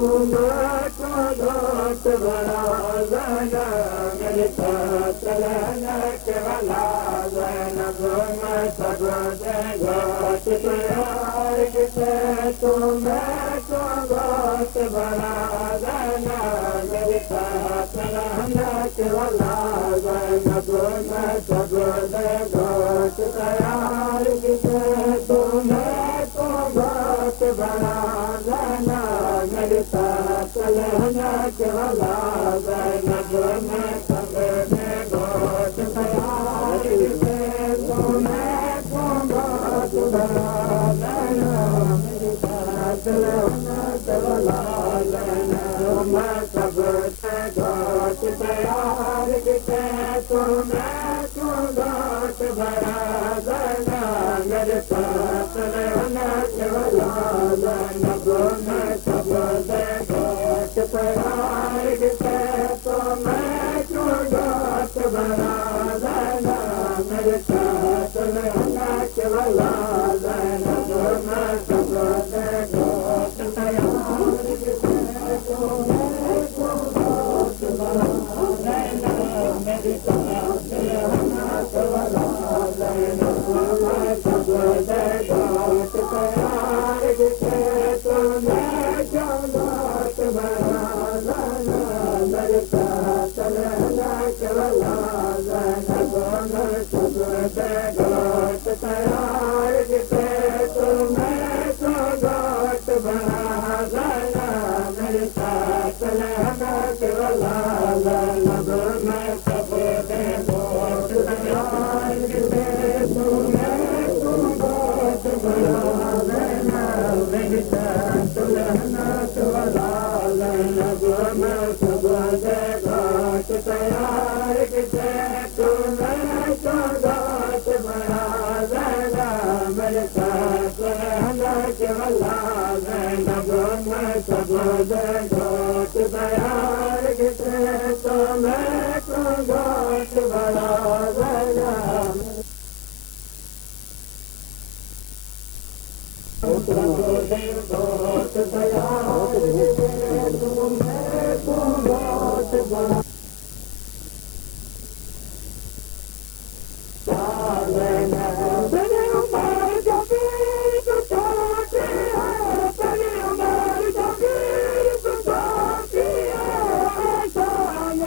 घोट बड़ा जाना मेरे चलना के वाला जाना मैं सब घोट प्यार से तुम्हें को घोट बड़ा जाना मेरे चलना के वाला जाना मैं सब घोट प्यार से तुम्हें को घोट बड़ा जाना मेरे चलना के वाला जाना मैं सब घोट प्यार से तुम्हें को घोट बड़ा जाना मेरे चलना के वाला जाना मैं सब घोट प्यार से तुम्हें को घोट बड़ा जाना मेरे चलना के वाला जाना मैं सब घोट प्यार से तुम्हें को घोट बड़ा जाना मेरे चलना के वाला जाना मैं सब घोट प्यार से तुम्हें को घोट बड़ा जाना मेरे चलना के वाला जाना मैं सब घोट प्यार से तुम्हें को घोट बड़ा जाना मेरे चलना के वाला जाना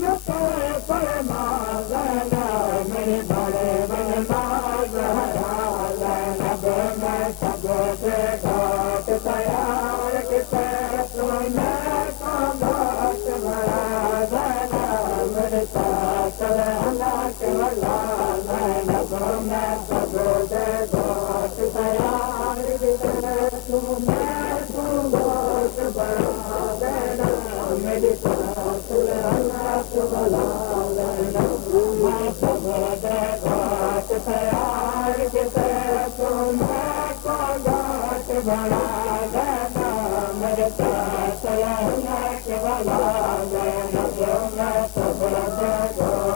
मैं सब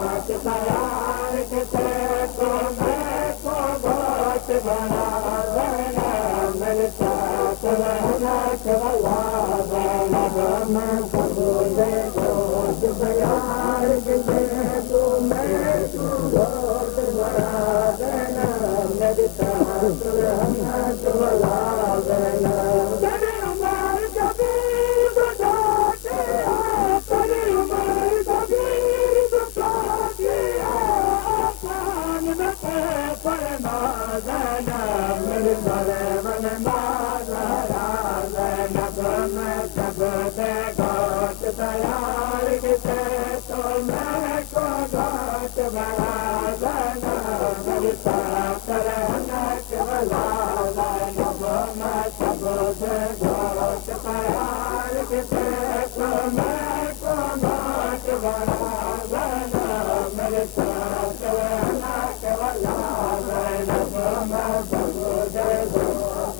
घोट प्यार से तुम्हें को घोट बड़ा जाना मेरे चलना के वाला जाना मैं सब घोट प्यार से तुम्हें को घोट बड़ा जाना मेरे चलना के वाला जाना मैं सब घोट प्यार से तुम्हें को घोट बड़ा जाना मेरे चलना के वाला जाना मैं सब घोट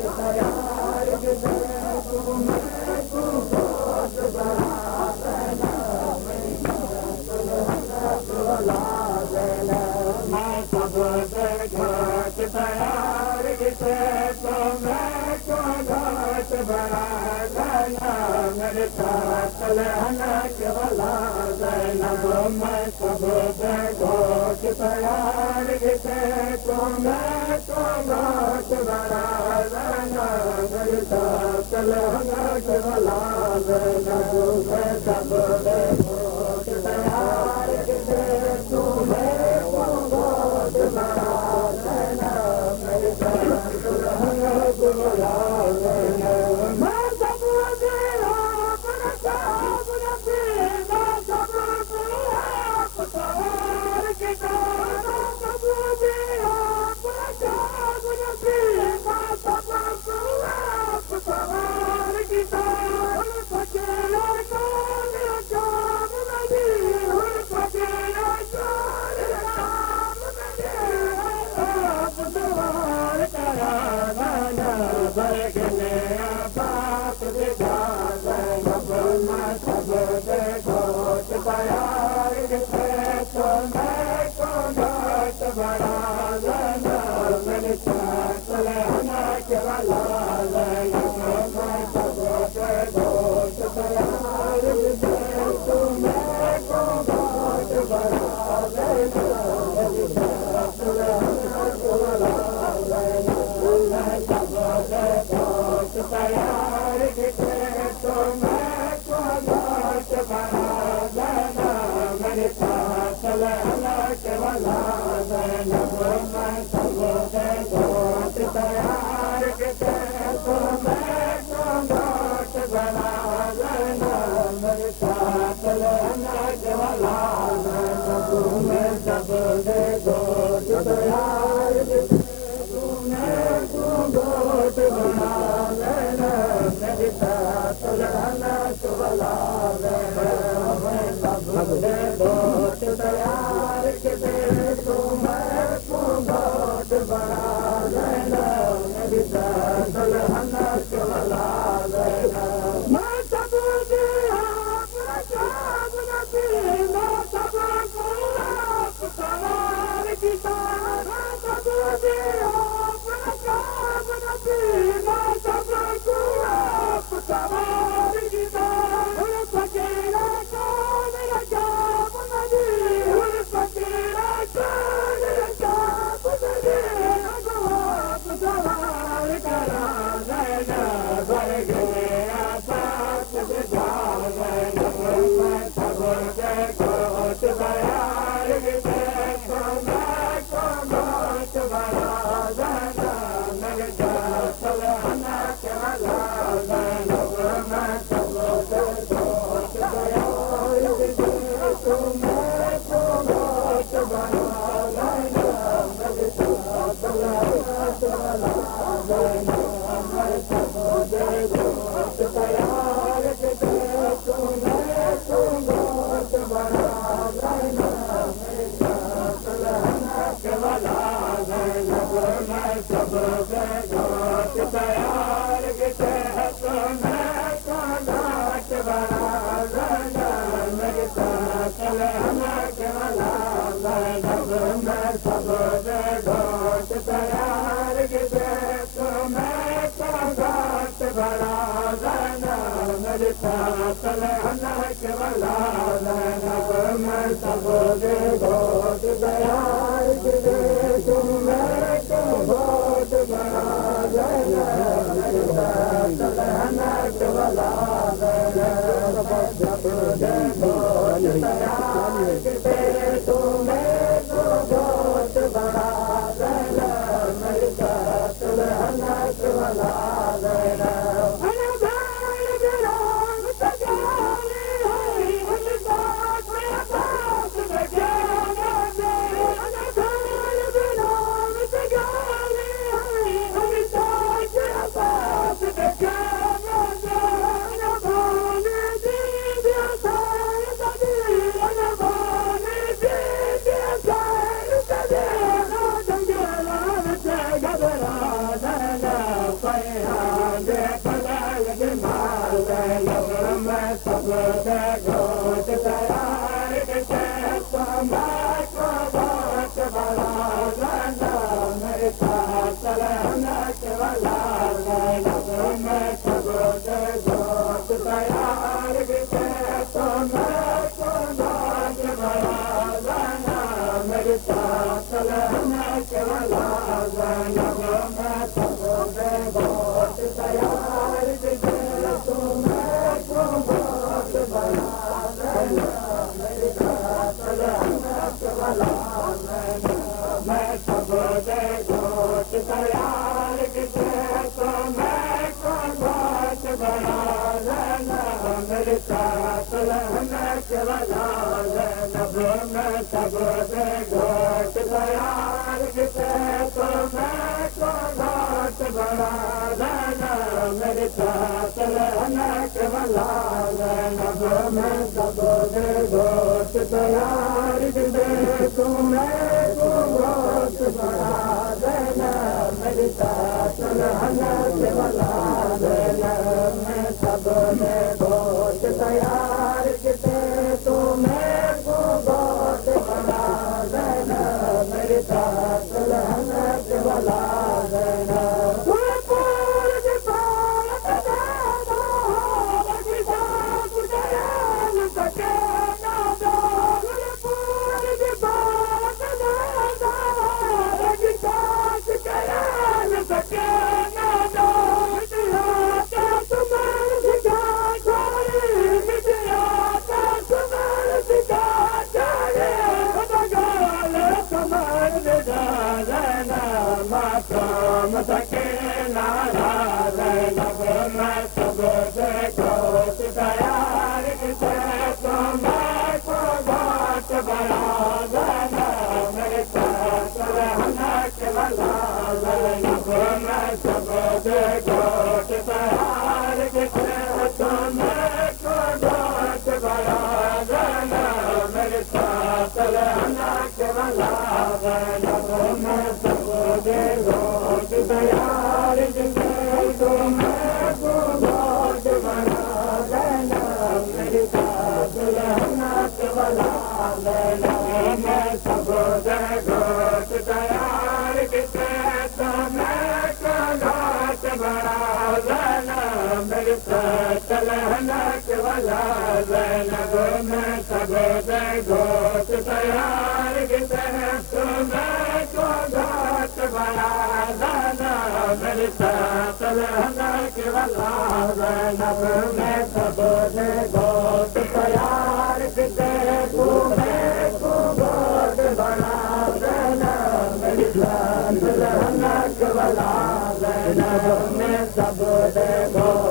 प्यार से तुम्हें को घोट बड़ा जाना घोट प्यार से तुम्हें को घोट बड़ा मेरे साथ रहना के वाला जैनब मैं सब गोट तैयार गिते तुम्हें तो घाट बड़ा जैनब मेरे साथ रहना के वाला जैनब मैं सब गोट तैयार गिते तुम्हें तो घाट बड़ा जैनब मेरे साथ रहना के वाला जैनब मैं सब Thank you. सब